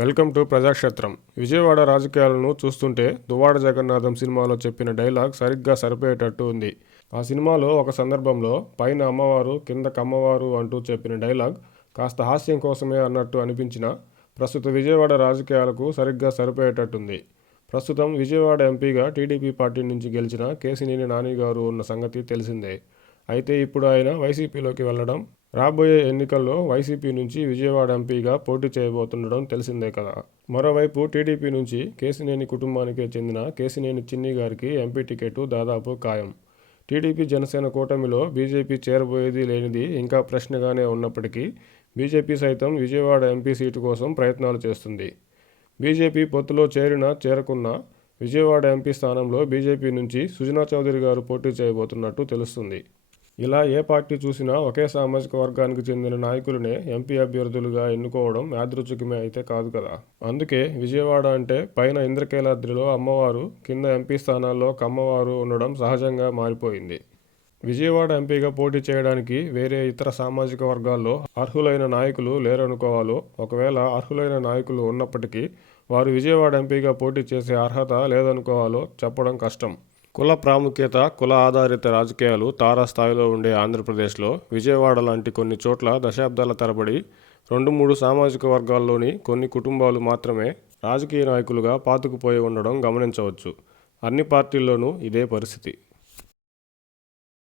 Welcome to ప్రజాక్షేత్రం. Vijayawada రాజకీయాలను చూస్తుంటే దువ్వాడ జగన్నాథం సినిమాలో చెప్పిన డైలాగ్ సరిగ్గా సరిపోయేటట్టు ఉంది. ఆ సినిమాలో ఒక సందర్భంలో పైన అమ్మవారు కింద కమ్మవారు అంటూ చెప్పిన డైలాగ్ కాస్త హాస్యం కోసమే అన్నట్టు అనిపించినా ప్రస్తుత విజయవాడ రాజకీయాలకు సరిగ్గా సరిపోయేటట్టుంది. ప్రస్తుతం విజయవాడ ఎంపీగా టీడీపీ పార్టీ నుంచి గెలిచిన కేశినేని నాని గారు ఉన్న సంగతి తెలిసిందే. అయితే ఇప్పుడు ఆయన వైసీపీలోకి వెళ్లడం, రాబోయే ఎన్నికల్లో వైసీపీ నుంచి విజయవాడ ఎంపీగా పోటీ చేయబోతుండడం తెలిసిందే కదా. మరోవైపు టీడీపీ నుంచి కేశినేని కుటుంబానికే చెందిన కేశినేని చిన్ని గారికి ఎంపీ టికెట్ దాదాపు ఖాయం. టీడీపీ జనసేన కూటమిలో బీజేపీ చేరబోయేది లేనిది ఇంకా ప్రశ్నగానే ఉన్నప్పటికీ బీజేపీ సైతం విజయవాడ ఎంపీ సీటు కోసం ప్రయత్నాలు చేస్తుంది. బీజేపీ పొత్తులో చేరినా చేరకున్నా విజయవాడ ఎంపీ స్థానంలో బీజేపీ నుంచి సుజనా చౌదరి గారు పోటీ చేయబోతున్నట్టు తెలుస్తుంది. ఇలా ఏ పార్టీ చూసినా ఒకే సామాజిక వర్గానికి చెందిన నాయకులనే ఎంపీ అభ్యర్థులుగా ఎన్నుకోవడం యాదృచ్ఛికమే అయితే కాదు కదా. అందుకే విజయవాడ అంటే పైన ఇంద్రకీలాద్రిలో అమ్మవారు, కింద ఎంపీ స్థానాల్లో కమ్మవారు ఉండడం సహజంగా మారిపోయింది. విజయవాడ ఎంపీగా పోటీ చేయడానికి వేరే ఇతర సామాజిక వర్గాల్లో అర్హులైన నాయకులు లేరనుకోవాలో, ఒకవేళ అర్హులైన నాయకులు ఉన్నప్పటికీ వారు విజయవాడ ఎంపీగా పోటీ చేసే అర్హత లేదనుకోవాలో చెప్పడం కష్టం. కుల ప్రాముఖ్యత, కుల ఆధారిత రాజకీయాలు తారాస్థాయిలో ఉండే ఆంధ్రప్రదేశ్లో విజయవాడ లాంటి కొన్ని చోట్ల దశాబ్దాల తరబడి 2-3 సామాజిక వర్గాల్లోని కొన్ని కుటుంబాలు మాత్రమే రాజకీయ నాయకులుగా పాతుకుపోయి ఉండడం గమనించవచ్చు. అన్ని పార్టీల్లోనూ ఇదే పరిస్థితి.